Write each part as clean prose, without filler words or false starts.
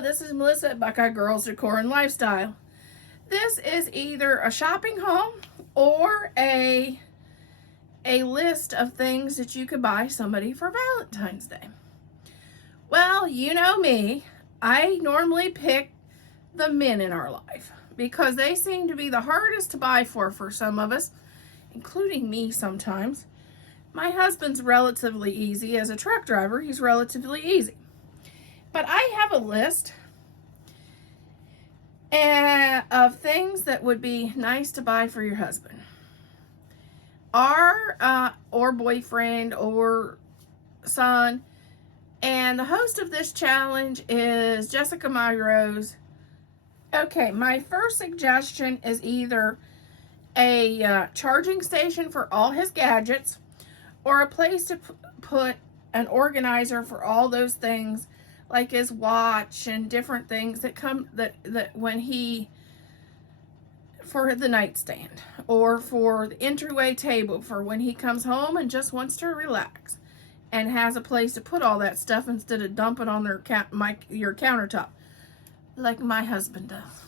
Hello, this is Melissa at Buckeye Girls Decor and Lifestyle. This is either a shopping haul or a list of things that you could buy somebody for Valentine's Day. Well, you know me, I normally pick the men in our life because they seem to be the hardest to buy for some of us, including me sometimes. My husband's relatively easy. As a truck driver, he's relatively easy. But I have a list of things that would be nice to buy for your husband, or boyfriend, or son. And the host of this challenge is Jessica Rose. Okay, my first suggestion is either a charging station for all his gadgets, or a place to put an organizer for all those things, like his watch and different things that come that when he, for the nightstand, or for the entryway table for when he comes home and just wants to relax and has a place to put all that stuff instead of dumping on your countertop like my husband does.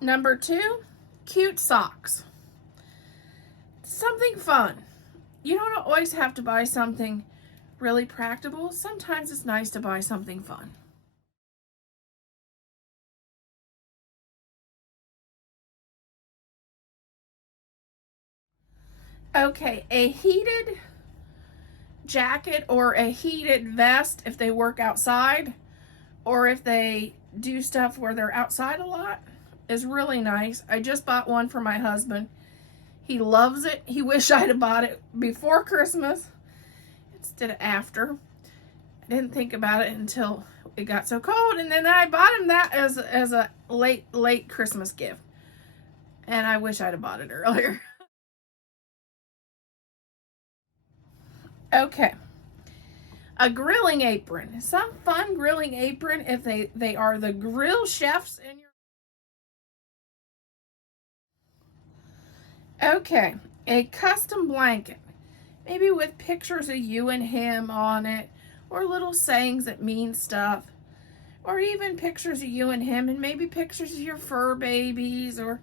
Number 2, cute socks. Something fun. You don't always have to buy something really practical. Sometimes it's nice to buy something fun. Okay, a heated jacket or a heated vest if they work outside, or if they do stuff where they're outside a lot, is really nice. I just bought one for my husband. He loves it. He wished I'd have bought it before Christmas instead of after. I didn't think about it until it got so cold, and then I bought him that as a late Christmas gift. And I wish I'd have bought it earlier. Okay. A grilling apron. Some fun grilling apron if they are the grill chefs in your... Okay, a custom blanket, maybe with pictures of you and him on it, or little sayings that mean stuff, or even pictures of you and him and maybe pictures of your fur babies, or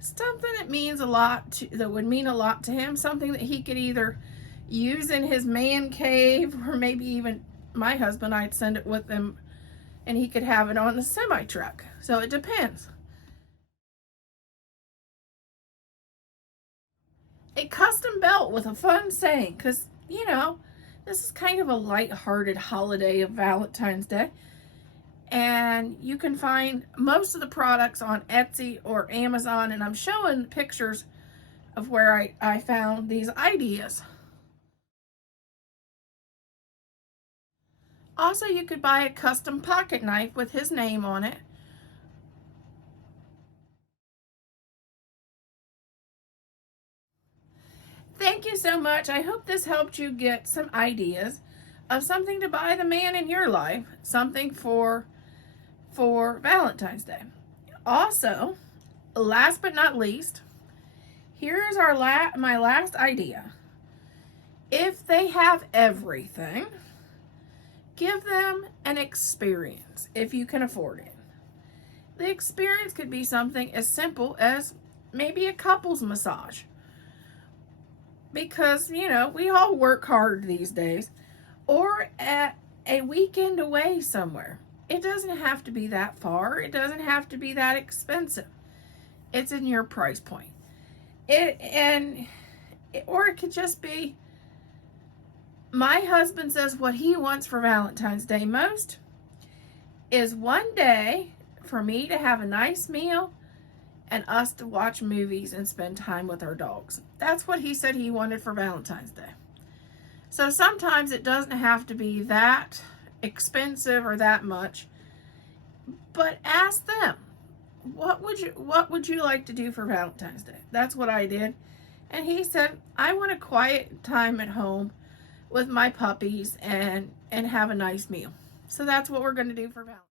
something that means a lot that would mean a lot to him, something that he could either use in his man cave, or maybe even my husband, I'd send it with him and he could have it on the semi truck. So it depends. A custom belt with a fun saying, because, you know, this is kind of a light-hearted holiday of Valentine's Day. And you can find most of the products on Etsy or Amazon, and I'm showing pictures of where I found these ideas. Also, you could buy a custom pocket knife with his name on it. Thank you so much. I hope this helped you get some ideas of something to buy the man in your life, something for Valentine's Day. Also, last but not least, here's my last idea. If they have everything, give them an experience if you can afford it. The experience could be something as simple as maybe a couples massage, because, you know, we all work hard these days, or at a weekend away somewhere. It doesn't have to be that far. It doesn't have to be that expensive. It's in your price point. Or it could just be, my husband says what he wants for Valentine's Day most is one day for me to have a nice meal and us to watch movies and spend time with our dogs. That's what he said he wanted for Valentine's Day. So sometimes it doesn't have to be that expensive or that much, but ask them, what would you like to do for Valentine's Day? That's what I did. And he said, I want a quiet time at home with my puppies and have a nice meal. So that's what we're going to do for Valentine's Day.